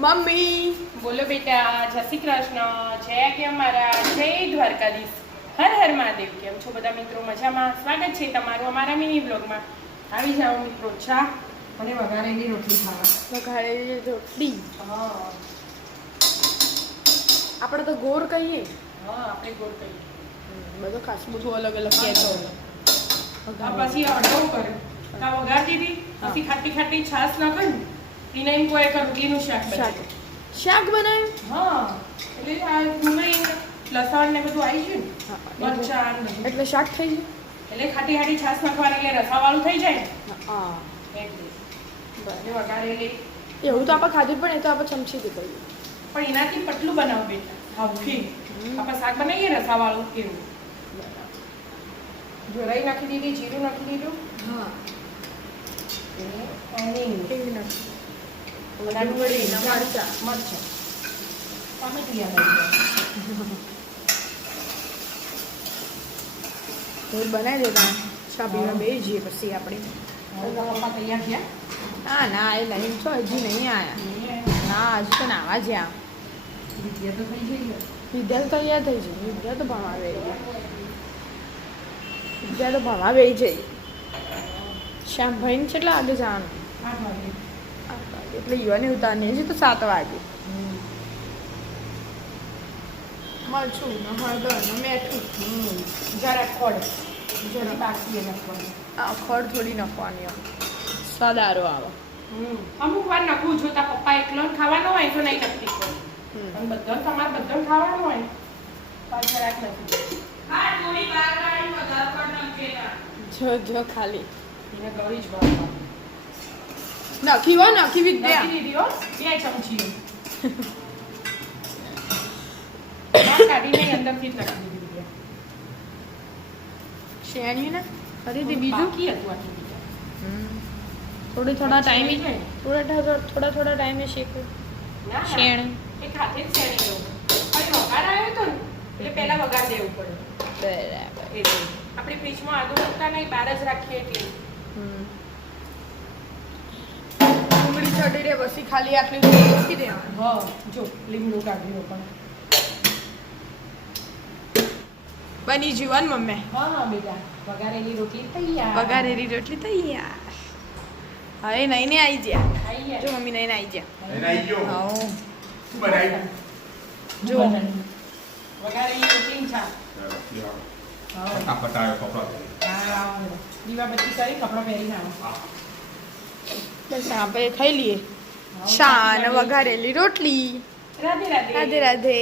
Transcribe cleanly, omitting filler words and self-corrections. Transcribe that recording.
Mummy બોલો બેટા, જય શ્રી કૃષ્ણ, જય કે અમારા જય દ્વારકાધીશ, હર હર મહાદેવ. કેમ છો બધા મિત્રો? મજામાં? સ્વાગત છે તમારું અમારા મિની બ્લોગમાં. આવી જાઓ મિત્રો, ચા અને વઘારેલી રોટલી ખાવા. વઘારેલી રોટલી. હા આપણે તો ગોળ કહીએ. હા, આપણે ગોળ કહીએ. બધું ખાસ બધું અલગ અલગ કહે છે. પછી અડધો કર્યો, કા વઘાર દીધી, પછી ખાટી ખાટી છાશ નાખી, એને એમ કોઈ એક રોટલીનું શાક બનાવ્યું. શાક બનાવ્યું? હા, એટલે આ ડુંગળી લસણ ને બધું આવી ગયું ને, મરચાં ને બધું. એટલે શાક થઈ ગયું. એટલે ખાટી ખાટી છાશ નાખવાની એટલે રસાવાળું થઈ જાય ને. હા એટલે વઘારેલી. એવું તો આપણે ખાધું પણ એ તો આપણે ચમચીથી કરીએ. પણ એનાથી પતલું બનાવો બેટા, હાવથી આપણે શાક બનાવીએ રસાવાળું એવું. જોરાઈ નાખી દીધી, જીરું નાખી દીધું. હા ડુંગળી મરચાં ટામેટું યાદ આવી રોજ બનાવી દેતા ચા પીવા બે જઈએ પછી આપણે. પપ્પા તૈયાર થયા? હા ના એ લઈને છો હજી નહીં આવ્યા. ના હજુ તો નાવા જ્યાં વિદ્યા તો થઈ ગઈ. વિદ્યા તો તૈયાર થઈ છે. વિદ્યા તો ભણવા બે વિદ્યા તો ભણવા બે જઈ. શ્યામ ભાઈને કેટલા વાગે જવાનું? 8 વાગે. 8 વાગે એટલે યુવાની ઉતારની હજી તો 7 વાગે. મળશું ને હળદર ને મેઠું જરા ખોડ જરા બાકી નાખવાનું. ખડ થોડી નાખવાની સદારો આવે. અમુક વાર નાખવું જો તા પપ્પા એકલો ખાવાનો હોય તો નહીં નાખતી કોઈ. અને બધા તમારે બધા ખાવાનું હોય પાછળ રાખ નથી. હા, થોડી વાર ગાડી વધાર પર નાખેલા. જો ખાલી એને ગળી જ બાર નાખી હો નાખી વિદ્યા નાખી દીધી હો 2 ચમચી. કાઢીને અંદરથી જ નાખી દીધી. શેણી ને ખરીદી બીજું બાકી હતું આટલું બીજું. થોડા ટાઈમે થોડા ટાઈમે શેકું ના શેણ એક હાથે જ શેણી લેવું. હવે વઘાર આવ્યો તો ને એટલે પહેલા વઘાર દેવું પડે. બરાબર. એટલે આપણે ફ્રીજમાં આદુ મૂકતા નહીં, બહાર જ રાખીએ એટલે. ડુંગળી ચડી રે પછી ખાલી આટલી મૂકી દેવાનું. હા, જો લીમડું કાઢ્યું પણ. બની જીવન મમ્મી. હા બેટા, વઘારેલી રોટલી તૈયાર. વઘારેલી રોટલી તૈયાર. હવે નહીં ને આવી ગયા. આવી ગયા. જો મમ્મી નહીં આવી ગયા. એને આઈ ગયો. હા શું બનાવ્યું? જો વઘારેલી રોટલી ચા. હા. ફટાફટ આવ્યો કપડાં પહેરી. હા, દીવાબત્તી કરી કપડાં પહેરીને આવો. બસ આપણે ખાઈ લઈએ. ચા અને વઘારેલી રોટલી. રાધે રાધે. રાધે રાધે.